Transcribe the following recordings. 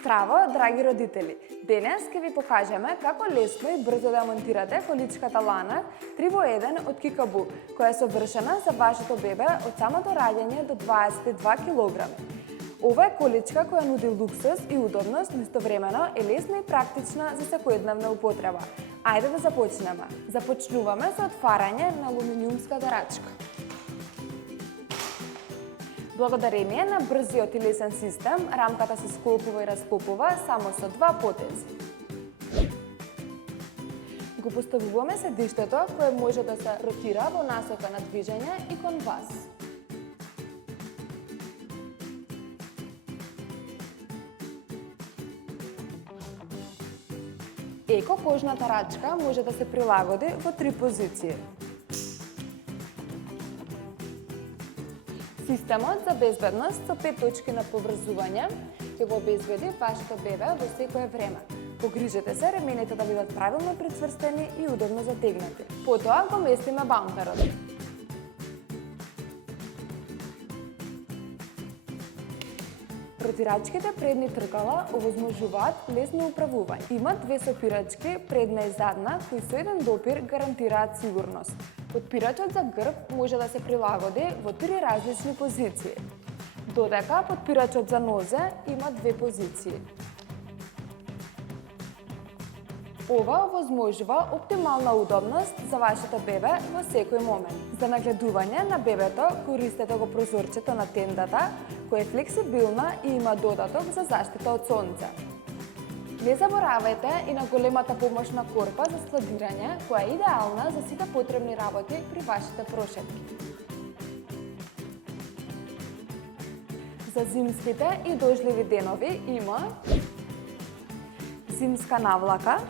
Здраво, драги родители! Денес ќе ви покажеме како лесно и брзо да монтирате количката Лана 3 во 1 од Кикабу, која е совршена за вашето бебе од самото раѓање до 22 кг. Ова е количка која нуди луксус и удобност, но истовремено е лесна и практична за секојдневна употреба. Ајде да започнеме. Започнуваме со отварање на алуминиумската рачка. Благодарение на брзиот и лесен систем, рамката се склопува и расклопува само со 2 потези. Го поставуваме седиштето кое може да се ротира во насока на движење и кон вас. Еко кожната рачка може да се прилагоди во 3 позиции. Системот за безбедност со 5 точки на поврзување ќе го обезбеди вашето бебе во секое време. Погрижете се ремените да бидат правилно прицврстени и удобно затегнати. Потоа го местиме бамперот. Ротирачките предни тркала овозможуваат лесно управување. Има 2 сопирачки, предна и задна, кои со еден допир гарантираат сигурност. Подпирачот за грб може да се прилагоди во 3 различни позиции, додека подпирачот за нозе има 2 позиции. Ова овозможува оптимална удобност за вашето бебе во секој момент. За нагледување на бебето користете го прозорчето на тендата, која е флексибилна и има додаток за заштита од сонце. Не заборавајте и на големата помошна корпа за складирање, која е идеална за сите потребни работи при вашите прошетки. За зимските и дожливи денови има зимска навлака,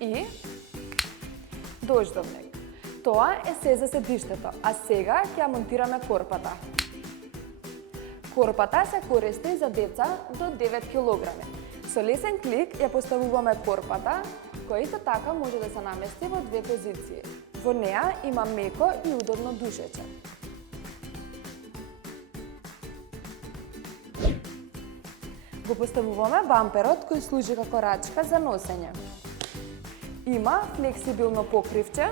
и дождовник. Тоа е се за седиштето, а сега ќе ја монтираме корпата. Корпата се користи за деца до 9 кг. Со лесен клик ја поставуваме корпата, која исто така може да се намести во 2 позиции. Во неа има меко и удобно душече. Го поставуваме бамперот кој служи како рачка за носење. Има флексибилно покривче,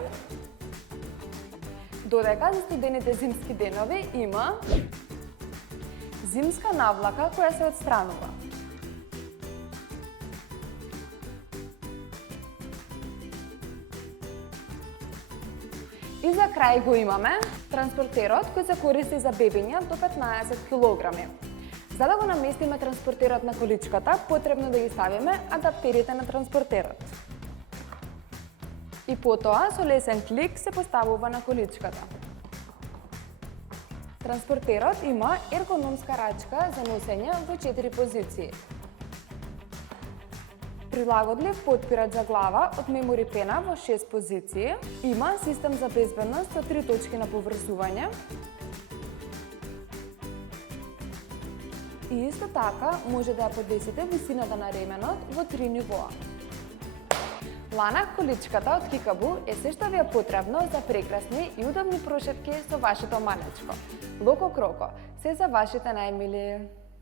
додека за студените зимски денови има зимска навлака која се отстранува. И за крај го имаме транспортерот кој се користи за бебиња до 15 кг. За да го наместиме транспортерот на количката, потребно да ги ставиме адаптерите на транспортерот. И потоа со лесен клик се поставува на количката. Транспортерот има ергономска рачка за носење во 4 позиции. Прилагодлив подпирач за глава од мемори пена во 6 позиции. Има систем за безбедност со 3 точки на поврзување. И исто така може да ја подесите висината на ременот во 3 нивоа. Лана количката од Кикабу е се што ви е потребно за прекрасни и удобни прошетки со вашето малечко. Локо Кроко, се за вашите најмили!